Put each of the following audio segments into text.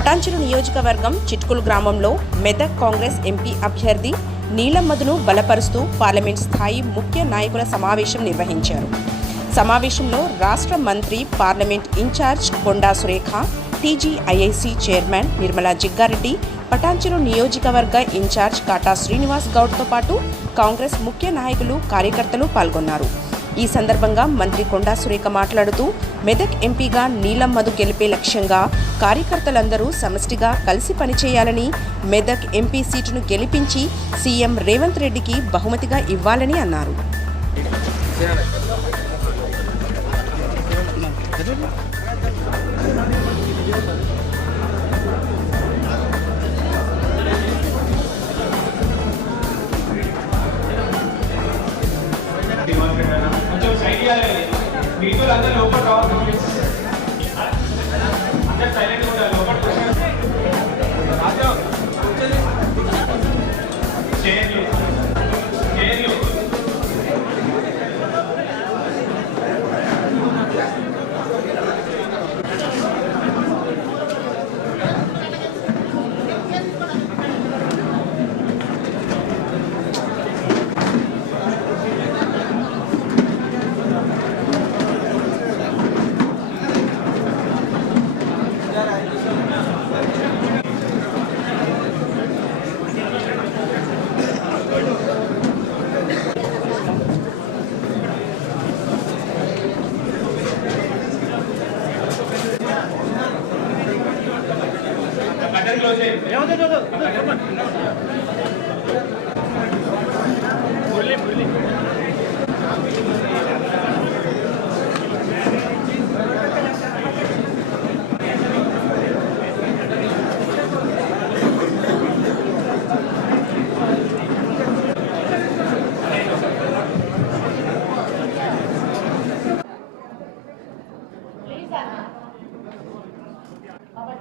పటాన్చెరు నియోజకవర్గం చిట్కుల్ గ్రామంలో మెదక్ కాంగ్రెస్ ఎంపీ అభ్యర్థి నీలం మధును బలపరుస్తూ పార్లమెంట్ స్థాయి ముఖ్య నాయకుల సమావేశం నిర్వహించారు. సమావేశంలో రాష్ట్ర మంత్రి parliament incharge Konda Surekha, TGIIC chairman Nirmala Jaggareddy, Patancheru నియోజకవర్గ ఇన్ఛార్జ్ కాటా శ్రీనివాస్ గౌడ్తో పాటు కాంగ్రెస్ ముఖ్య నాయకులు, కార్యకర్తలు పాల్గొన్నారు. ఈ సందర్భంగా మంత్రి కొండా సురేఖ మాట్లాడుతూ మెదక్ ఎంపీగా నీలం మధు గెలిపే లక్ష్యంగా కార్యకర్తలందరూ సమష్టిగా కలిసి పనిచేయాలని, మెదక్ ఎంపీ సీటును గెలిపించి సీఎం రేవంత్ రెడ్డికి బహుమతిగా ఇవ్వాలని అన్నారు.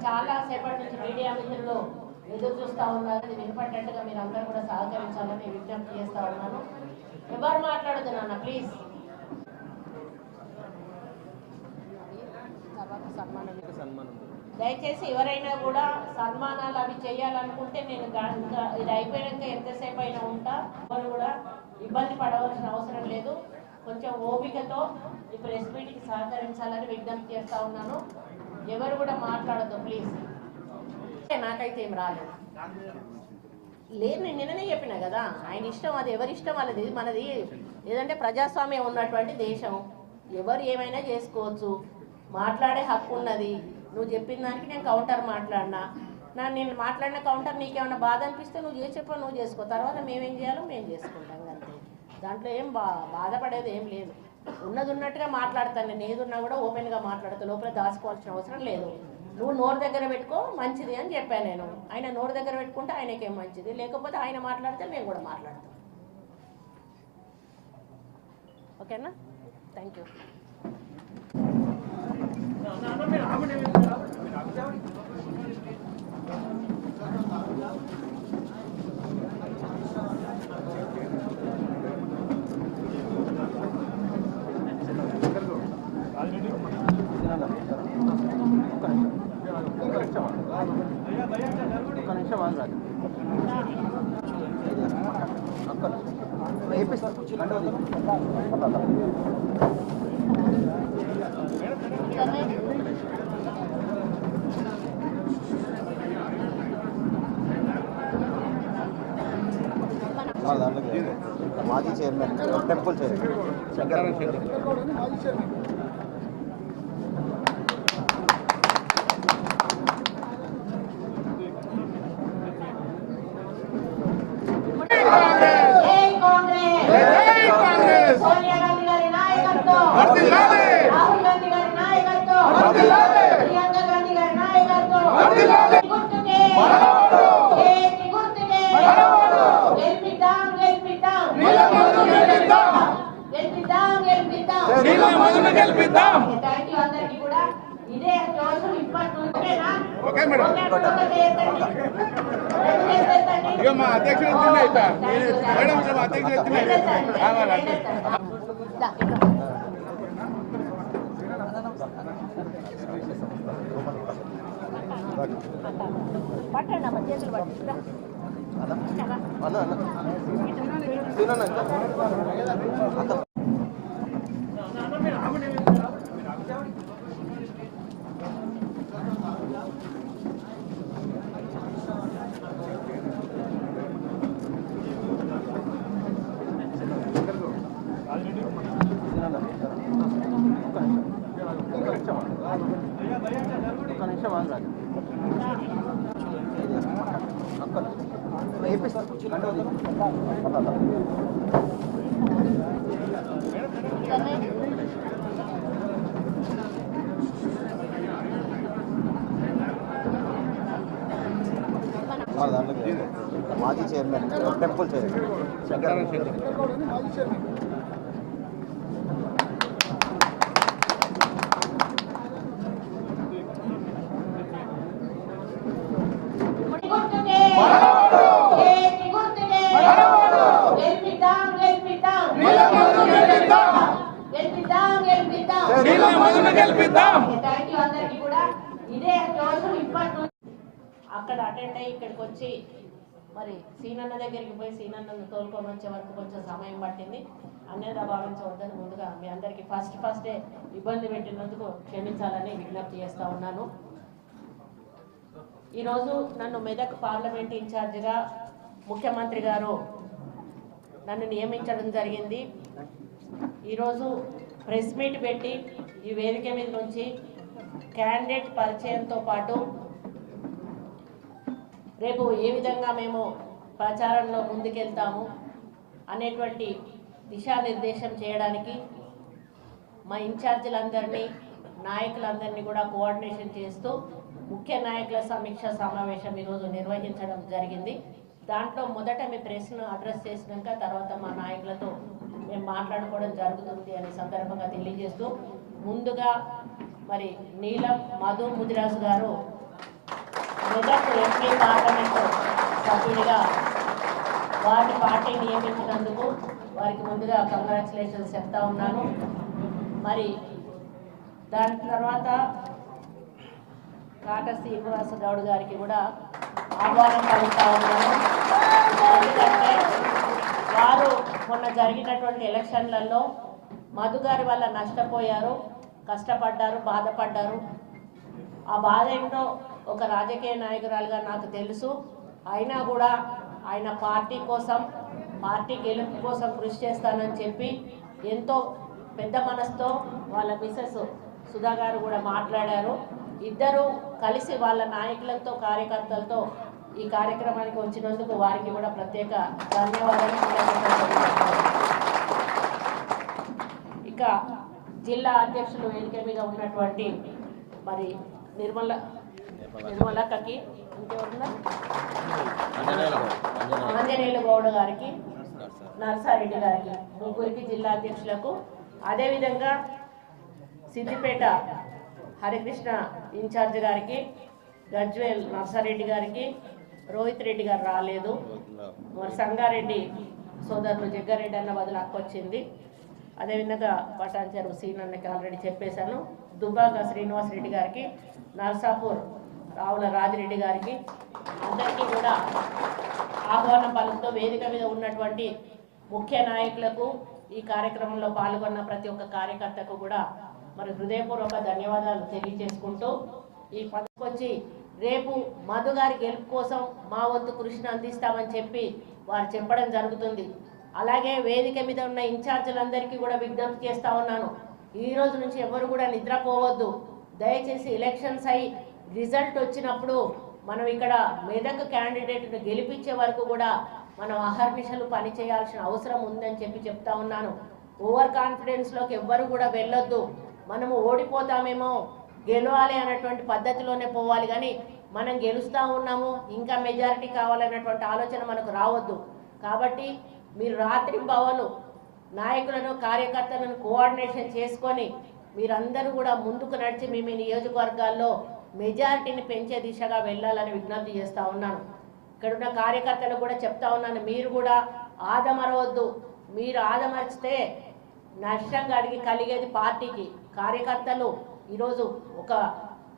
చాలా సేపటి నుంచి మీడియా మిత్రులు ఎదురు చూస్తూ ఉన్నారు. అది వినపడ్డట్టుగా మీరు అందరూ కూడా సహకరించాలని విజ్ఞప్తి చేస్తూ ఉన్నాను. ఎవరు మాట్లాడుతున్నా ప్లీజ్. దయచేసి ఎవరైనా కూడా సన్మానాలు అవి చేయాలనుకుంటే నేను ఇది అయిపోయాక ఎంతసేపు అయినా ఉంటా. ఎవరు కూడా ఇబ్బంది పడవలసిన అవసరం లేదు. కొంచెం ఓపికతో ఈ ప్రెస్ మీట్కి సహకరించాలని విజ్ఞప్తి చేస్తూ ఉన్నాను. ఎవరు కూడా మాట్లాడద్దు ప్లీజ్. నాకైతే ఏం రాలేదు లేదు, నేను నిన్ననే చెప్పినా కదా, ఆయన ఇష్టం, అది ఎవరి ఇష్టం వాళ్ళది. మనది ఏదంటే ప్రజాస్వామ్యం ఉన్నటువంటి దేశం, ఎవరు ఏమైనా చేసుకోవచ్చు, మాట్లాడే హక్కు ఉన్నది. నువ్వు చెప్పిన దానికి నేను కౌంటర్ మాట్లాడినా, నేను మాట్లాడిన కౌంటర్ నీకేమైనా బాధ అనిపిస్తే నువ్వు చెప్పు, నువ్వు చేసుకో. తర్వాత మేమేం చేయాలో మేము చేసుకుంటాం అంతే. దాంట్లో ఏం బాధపడేది ఏం లేదు. ఉన్నది ఉన్నట్టుగా మాట్లాడతాను. నేను ఏదున్నా కూడా ఓపెన్గా మాట్లాడతాను, లోపల దాచుకోవాల్సిన అవసరం లేదు. నువ్వు నోరు దగ్గర పెట్టుకో, మంచిది అని చెప్పాను నేను. ఆయన నోరు దగ్గర పెట్టుకుంటే ఆయనకేం మంచిది, లేకపోతే ఆయన మాట్లాడితే మేము కూడా మాట్లాడతాం. ఓకేనా? Thank you. మాజీ చైర్మన్ టెంపుల్ చైర్మన్ ఇదే రోజు ఇప్పటికేనా? Okay madam. ఇక మా అధ్యక్షుడు మేడం, మా అధ్యక్షుడు పట్టండి అమ్మ చేతులు పట్టండి అన్న తినన్న ఒక్క నిమిషం ఆగరాదు మాజీ చైర్మన్ టెంపుల్ చైర్మన్ అక్కడ అటెండ్ అయ్యి ఇక్కడికి వచ్చి మరి సీనన్న దగ్గరికి పోయి సీనన్నను తోలుకొని వచ్చే వరకు కొంచెం సమయం పట్టింది. అన్యదా భావించవద్దని ముందుగా మీ అందరికీ ఫస్టే ఇబ్బంది పెట్టినందుకు క్షమించాలని విజ్ఞప్తి చేస్తూ ఉన్నాను. ఈరోజు నన్ను మెదక్ పార్లమెంట్ ఇన్ఛార్జిగా ముఖ్యమంత్రి గారు నన్ను నియమించడం జరిగింది. ఈరోజు ప్రెస్ మీట్ పెట్టి ఈ వేదిక మీద నుంచి క్యాండిడేట్ పరిచయంతో పాటు రేపు ఏ విధంగా మేము ప్రచారంలో ముందుకెళ్తాము అనేటువంటి దిశానిర్దేశం చేయడానికి మా ఇన్ఛార్జీలందరినీ నాయకులందరినీ కూడా కోఆర్డినేషన్ చేస్తూ ముఖ్య నాయకుల సమీక్ష సమావేశం ఈరోజు నిర్వహించడం జరిగింది. దాంట్లో మొదట మీ ప్రెస్ను అడ్రస్ చేసినాక తర్వాత మా నాయకులతో మేము మాట్లాడుకోవడం జరుగుతుంది అనే సందర్భంగా తెలియజేస్తూ ముందుగా మరి నీలం మధు ముదిరాజు గారు మెదక్ ఎంపీ పార్లమెంటు సభ్యుడిగా వారిని పార్టీ నియమించినందుకు వారికి ముందుగా కంగ్రాచులేషన్స్ చెప్తా ఉన్నాను. మరి దాని తర్వాత కాట శ్రీనివాస గౌడ్ గారికి కూడా ఆహ్వానం పలుకుతా ఉన్నాను. ఎందుకంటే వారు మొన్న జరిగినటువంటి ఎలక్షన్లలో మధు గారి వల్ల నష్టపోయారు, కష్టపడ్డారు, బాధపడ్డారు. ఆ బాధ ఏంటో ఒక రాజకీయ నాయకురాలుగా నాకు తెలుసు. అయినా కూడా ఆయన పార్టీ కోసం, పార్టీ గెలుపు కోసం కృషి చేస్తానని చెప్పి ఎంతో పెద్ద మనసుతో వాళ్ళ మిసెస్ సుధా గారు కూడా మాట్లాడారు. ఇద్దరు కలిసి వాళ్ళ నాయకులతో కార్యకర్తలతో ఈ కార్యక్రమానికి వచ్చినందుకు వారికి కూడా ప్రత్యేక ధన్యవాదాలు. ఇక జిల్లా అధ్యక్షులు వేదిక మీద ఉన్నటువంటి మరి నిర్మలక్కకి ఇంకెవరున్నా ఆంజనేయుల గౌడ గారికి, నర్సారెడ్డి గారికి, ముగ్గురికి జిల్లా అధ్యక్షులకు, అదేవిధంగా సిద్దిపేట హరికృష్ణ ఇన్ఛార్జ్ గారికి, గజ్వేల్ నర్సారెడ్డి గారికి, రోహిత్ రెడ్డి గారు రాలేదు, మరి సంగారెడ్డి సోదరులు జగ్గారెడ్డి అన్న బదులు వచ్చింది. అదేవిధంగా పటాన్చెరు సీనన్నకి ఆల్రెడీ చెప్పేశాను. దుబ్బాక శ్రీనివాసరెడ్డి గారికి, నర్సాపూర్ రావుల రాజిరెడ్డి గారికి అందరికీ కూడా ఆహ్వానం పలుకుతూ వేదిక మీద ఉన్నటువంటి ముఖ్య నాయకులకు, ఈ కార్యక్రమంలో పాల్గొన్న ప్రతి ఒక్క కార్యకర్తకు కూడా మరి హృదయపూర్వక ధన్యవాదాలు తెలియజేసుకుంటూ ఈ పదకొచ్చి రేపు మధు గారి గెలుపు కోసం మా వంతు కృషిని అందిస్తామని చెప్పి వారు చెప్పడం జరుగుతుంది. అలాగే వేదిక మీద ఉన్న ఇన్ఛార్జీలందరికీ కూడా విజ్ఞప్తి చేస్తూ ఉన్నాను, ఈ రోజు నుంచి ఎవరు కూడా నిద్రపోవద్దు. దయచేసి ఎలక్షన్స్ అయి రిజల్ట్ వచ్చినప్పుడు మనం ఇక్కడ మెదక్ క్యాండిడేట్ను గెలిపించే వరకు కూడా మనం అహర్నిశలు పని చేయాల్సిన అవసరం ఉందని చెప్పి చెప్తా ఉన్నాను. ఓవర్ కాన్ఫిడెన్స్లోకి ఎవ్వరు కూడా వెళ్ళొద్దు. మనము ఓడిపోతామేమో, గెలవాలి అన్నటువంటి పద్ధతిలోనే పోవాలి, కానీ మనం గెలుస్తూ ఉన్నాము ఇంకా మెజారిటీ కావాలన్నటువంటి ఆలోచన మనకు రావద్దు. కాబట్టి మీరు రాత్రి భవలు నాయకులను, కార్యకర్తలను కోఆర్డినేషన్ చేసుకొని మీరందరూ కూడా ముందుకు నడిచి మీ నియోజకవర్గాల్లో మెజారిటీని పెంచే దిశగా వెళ్ళాలని విజ్ఞప్తి చేస్తూ ఉన్నాను. ఇక్కడున్న కార్యకర్తలకు కూడా చెప్తా ఉన్నాను, మీరు కూడా ఆదమరవద్దు. మీరు ఆదమరిచితే నష్టం కలిగేది పార్టీకి. కార్యకర్తలు ఈరోజు ఒక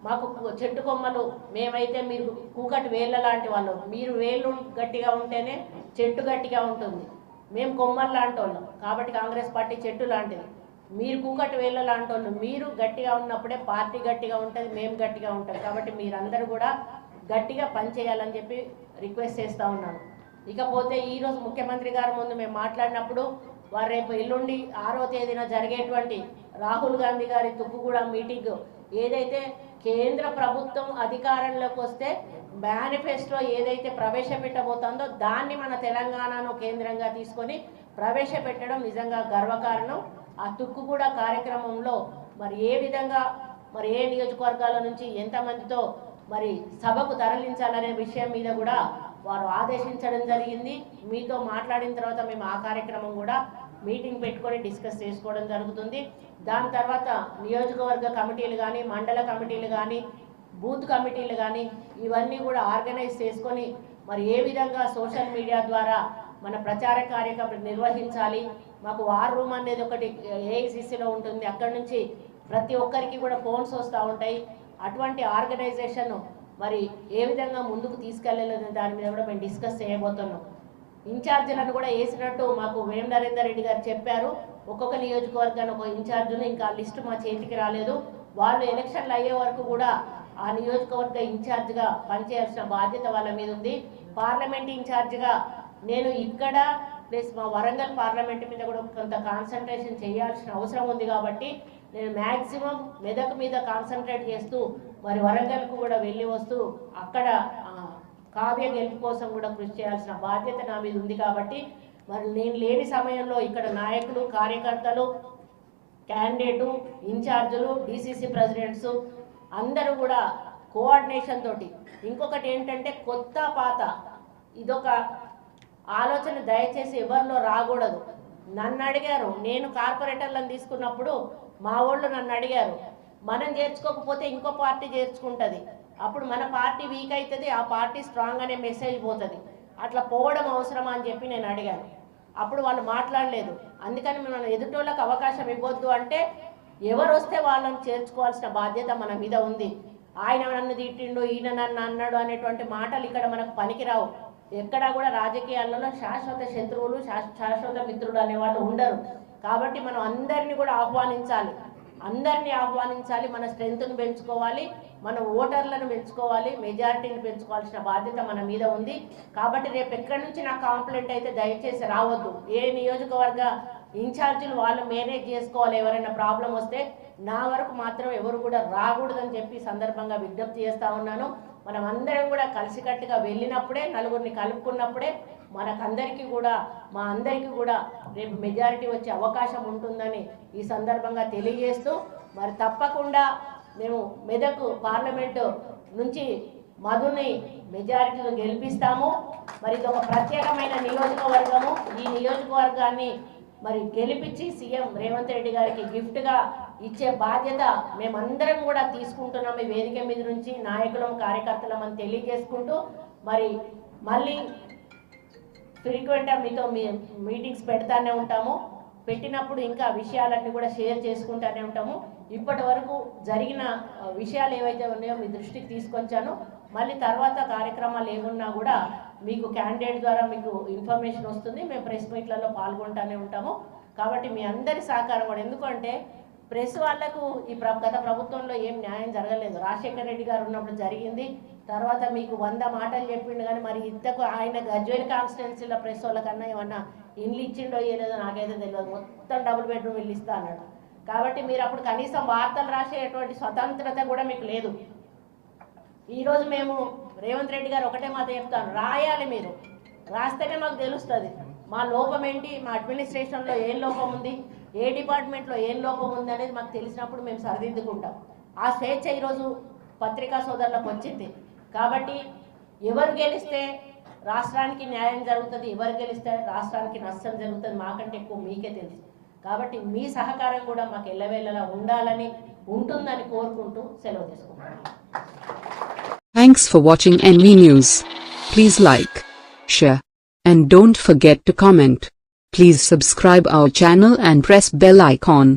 మాకు చెట్టు కొమ్మలు మేమైతే మీరు కూకటి వేళ్ళ లాంటి వాళ్ళు, మీరు వేళ్ళు గట్టిగా ఉంటేనే చెట్టు గట్టిగా ఉంటుంది. మేము కొమ్మలు లాంటి వాళ్ళం కాబట్టి కాంగ్రెస్ పార్టీ చెట్టు లాంటిది. మీరు కూకటి వేళ్ళ లాంటి వాళ్ళు, మీరు గట్టిగా ఉన్నప్పుడే పార్టీ గట్టిగా ఉంటుంది, మేము గట్టిగా ఉంటాం. కాబట్టి మీరందరూ కూడా గట్టిగా పనిచేయాలని చెప్పి రిక్వెస్ట్ చేస్తూ ఉన్నాను. ఇకపోతే ఈరోజు ముఖ్యమంత్రి గారి ముందు మేము మాట్లాడినప్పుడు వారు రేపు ఎల్లుండి 6వ తేదీన జరిగేటువంటి రాహుల్ గాంధీ గారి తుక్కుగూడ మీటింగ్ ఏదైతే కేంద్ర ప్రభుత్వం అధికారంలోకి వస్తే మేనిఫెస్టో ఏదైతే ప్రవేశపెట్టబోతుందో దాన్ని మన తెలంగాణను కేంద్రంగా తీసుకొని ప్రవేశపెట్టడం నిజంగా గర్వకారణం. ఆ తుక్కుగూడ కార్యక్రమంలో మరి ఏ విధంగా మరి ఏ నియోజకవర్గాల నుంచి ఎంతమందితో మరి సభకు తరలించాలనే విషయం మీద కూడా వారు ఆదేశించడం జరిగింది. మీతో మాట్లాడిన తర్వాత మేము ఆ కార్యక్రమం కూడా మీటింగ్ పెట్టుకొని డిస్కస్ చేసుకోవడం జరుగుతుంది. దాని తర్వాత నియోజకవర్గ కమిటీలు కానీ, మండల కమిటీలు కానీ, బూత్ కమిటీలు కానీ ఇవన్నీ కూడా ఆర్గనైజ్ చేసుకొని మరి ఏ విధంగా సోషల్ మీడియా ద్వారా మన ప్రచార కార్యక్రమం నిర్వహించాలి. మాకు వార్ రూమ్ అనేది ఒకటి ఏఐసిసిలో ఉంటుంది, అక్కడి నుంచి ప్రతి ఒక్కరికి కూడా ఫోన్స్ వస్తూ ఉంటాయి. అటువంటి ఆర్గనైజేషన్ మరి ఏ విధంగా ముందుకు తీసుకెళ్ళలేదు దాని మీద కూడా మేము డిస్కస్ చేయబోతున్నాం. ఇన్ఛార్జీలను కూడా వేసినట్టు మాకు వేం నరేందర్ రెడ్డి గారు చెప్పారు. ఒక్కొక్క నియోజకవర్గానికి ఒక ఇన్ఛార్జీలు, ఇంకా లిస్టు మా చేతికి రాలేదు. వాళ్ళు ఎలక్షన్లు అయ్యే వరకు కూడా ఆ నియోజకవర్గ ఇన్ఛార్జిగా పనిచేయాల్సిన బాధ్యత వాళ్ళ మీద ఉంది. పార్లమెంట్ ఇన్ఛార్జిగా నేను ఇక్కడ ప్లస్ మా వరంగల్ పార్లమెంట్ మీద కూడా కొంత కాన్సన్ట్రేషన్ చేయాల్సిన అవసరం ఉంది. కాబట్టి నేను మ్యాక్సిమం మెదక్ మీద కాన్సన్ట్రేట్ చేస్తూ మరి వరంగల్కు కూడా వెళ్ళి వస్తూ అక్కడ కావ్య గెలుపు కోసం కూడా కృషి చేయాల్సిన బాధ్యత నా మీద ఉంది. కాబట్టి మరి నేను లేని సమయంలో ఇక్కడ నాయకులు, కార్యకర్తలు, క్యాండిడేటు, ఇన్ఛార్జులు, డిసిసి ప్రెసిడెంట్స్ అందరూ కూడా కోఆర్డినేషన్ తోటి. ఇంకొకటి ఏంటంటే కొత్త పాత ఇదొక ఆలోచన దయచేసి ఎవరిలో రాకూడదు. నన్ను అడిగారు, నేను కార్పొరేటర్లను తీసుకున్నప్పుడు మా వాళ్ళు నన్ను అడిగారు, మనం చేర్చుకోకపోతే ఇంకో పార్టీ చేర్చుకుంటుంది, అప్పుడు మన పార్టీ వీక్ అవుతుంది, ఆ పార్టీ స్ట్రాంగ్ అనే మెసేజ్ పోతుంది, అట్లా పోవడం అవసరమా అని చెప్పి నేను అడిగాను. అప్పుడు వాళ్ళు మాట్లాడలేదు. అందుకని మనం ఎదుటోళ్ళకి అవకాశం ఇవ్వద్దు అంటే ఎవరు వస్తే వాళ్ళని చేర్చుకోవాల్సిన బాధ్యత మన మీద ఉంది. ఆయన నన్ను తిట్టిండు, ఈయన నన్ను అన్నాడు అనేటువంటి మాటలు ఇక్కడ మనకు పనికిరావు. ఎక్కడా కూడా రాజకీయాలలో శాశ్వత శత్రువులు, శాశ్వత మిత్రులు అనేవాళ్ళు ఉండరు. కాబట్టి మనం అందరినీ కూడా ఆహ్వానించాలి, మన స్ట్రెంగ్త్ను పెంచుకోవాలి, మన ఓటర్లను పెంచుకోవాలి, మెజారిటీని పెంచుకోవాల్సిన బాధ్యత మన మీద ఉంది. కాబట్టి రేపు ఎక్కడి నుంచి నాకు కాంప్లైంట్ అయితే దయచేసి రావద్దు. ఏ నియోజకవర్గ ఇన్ఛార్జీలు వాళ్ళు మేనేజ్ చేసుకోవాలి. ఎవరైనా ప్రాబ్లం వస్తే నా వరకు మాత్రం ఎవరు కూడా రాకూడదని చెప్పి సందర్భంగా విజ్ఞప్తి చేస్తూ ఉన్నాను. మనం అందరం కూడా కలిసికట్టుగా వెళ్ళినప్పుడే, నలుగురిని కలుపుకున్నప్పుడే మనకందరికీ కూడా మా అందరికీ కూడా రేపు మెజారిటీ వచ్చే అవకాశం ఉంటుందని ఈ సందర్భంగా తెలియజేస్తూ మరి తప్పకుండా మేము మెదక్ పార్లమెంటు నుంచి మధుని మెజారిటీలో గెలిపిస్తాము. మరి ఇది ఒక ప్రత్యేకమైన నియోజకవర్గము. ఈ నియోజకవర్గాన్ని మరి గెలిపించి సీఎం రేవంత్ రెడ్డి గారికి గిఫ్ట్గా ఇచ్చే బాధ్యత మేమందరం కూడా తీసుకుంటున్నాం. ఈ వేదిక మీద నుంచి నాయకులం, కార్యకర్తలం అని తెలియజేసుకుంటూ మరి మళ్ళీ ఫ్రీక్వెంట్గా మీతో మీటింగ్స్ పెడతానే ఉంటాము. పెట్టినప్పుడు ఇంకా విషయాలన్నీ కూడా షేర్ చేసుకుంటూనే ఉంటాము. ఇప్పటి వరకు జరిగిన విషయాలు ఏవైతే ఉన్నాయో మీ దృష్టికి తీసుకొచ్చాను. మళ్ళీ తర్వాత కార్యక్రమాలు ఏమున్నా కూడా మీకు క్యాండిడేట్ ద్వారా మీకు ఇన్ఫర్మేషన్ వస్తుంది. మేము ప్రెస్ మీట్లలో పాల్గొంటూనే ఉంటాము. కాబట్టి మీ అందరి సహకారం కూడా, ఎందుకంటే ప్రెస్ వాళ్లకు ఈ గత ప్రభుత్వంలో ఏం న్యాయం జరగలేదు. రాజశేఖర్ రెడ్డి గారు ఉన్నప్పుడు జరిగింది, తర్వాత మీకు 100 మాటలు చెప్పిండు. కానీ మరి ఇంతకు ఆయన గజ్వేల్ కాన్స్టిట్యున్సీలో ప్రెస్ వాళ్ళకన్నా ఏమన్నా ఇండ్లు ఇచ్చిండో ఇవ్వలేదో నాకైతే తెలియదు. మొత్తం డబుల్ బెడ్రూమ్ ఇల్లు ఇస్తా అన్నాడు. కాబట్టి మీరు అప్పుడు కనీసం వార్తలు రాసేటువంటి స్వతంత్రత కూడా మీకు లేదు. ఈరోజు మేము రేవంత్ రెడ్డి గారు ఒకటే మాట చెప్తాను, రాయాలి. మీరు రాస్తేనే మాకు తెలుస్తుంది మా లోపం ఏంటి, మా అడ్మినిస్ట్రేషన్లో ఏం లోపం ఉంది, ఏ డిపార్ట్మెంట్లో ఏం లోపం ఉంది అనేది మాకు తెలిసినప్పుడు మేము సరిదిద్దుకుంటాం. ఆ స్వేచ్ఛ ఈరోజు పత్రికా సోదరులకు వచ్చింది. కాబట్టి ఎవరు గెలిస్తే రాష్ట్రానికి న్యాయం జరుగుతుంది, ఎవరు గెలిస్తే రాష్ట్రానికి నష్టం జరుగుతుంది మాకంటే ఎక్కువ మీకే తెలుసు. కాబట్టి మీ సహకారం కూడా మాకు ఎల్లవేళలా ఉంటుందని కోరుకుంటూ సెలవు తీసుకుంటాను. Thanks for watching NV News. Please like, share, and don't forget to comment. Please subscribe our channel and press bell icon.